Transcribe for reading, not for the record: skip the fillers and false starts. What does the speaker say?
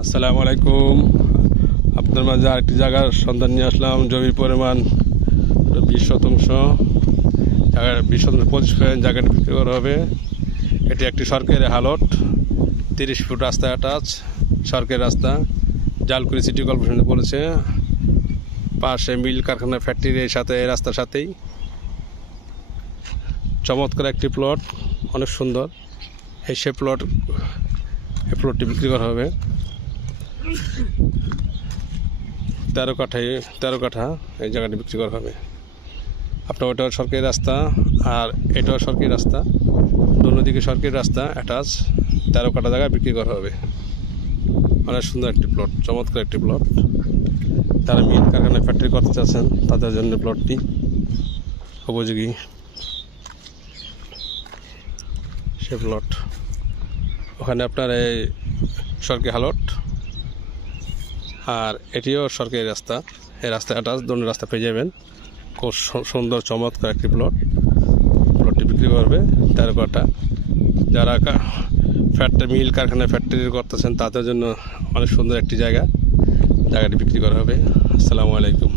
আসসালামু আলাইকুম। আপনার মাঝে আরেকটি জায়গার সন্ধান নিয়ে আসলাম। জমির পরিমাণ 20 শতাংশ, জায়গার 20 শতাংশ 25 জায়গাটি বিক্রি করা হবে। এটি একটি সরকারি হালট, 30 ফুট রাস্তা অ্যাটাচ, সরকারি রাস্তা, জালকুড়ি সিটি কর্পোরেশন বলেছে। পাশে মিল কারখানা ফ্যাক্টরির সাথে এই রাস্তার সাথেই চমৎকার একটি প্লট, অনেক সুন্দর। এই প্লটটি বিক্রি করা হবে 13 কাঠা এই জায়গাটি বিক্রি করা হবে। আপনার ওটাও সরকারি রাস্তা আর এটাও সরকারি রাস্তা, দুদিকে সরকারি রাস্তা অ্যাটাচ, 13 কাঠা জায়গায় বিক্রি করা হবে। অনেক সুন্দর একটি প্লট, চমৎকার একটি প্লট। তারা মিল কারখানা ফ্যাক্টরি করতে চাচ্ছেন, তাদের জন্য প্লটটি উপযোগী। সে প্লট ওখানে আপনার এই সরকারি হালট আর এটিও সরকারি রাস্তা, এই রাস্তা অ্যাটাচ, দুটো রাস্তা পেয়ে যাবেন। খুব সুন্দর চমৎকার একটি প্লটটি বিক্রি করবে 13 কাঠা। যারা মিল কারখানা ফ্যাক্টরি করতেছেন তাদের জন্য অনেক সুন্দর একটি জায়গাটি বিক্রি করা হবে। আসসালামু আলাইকুম।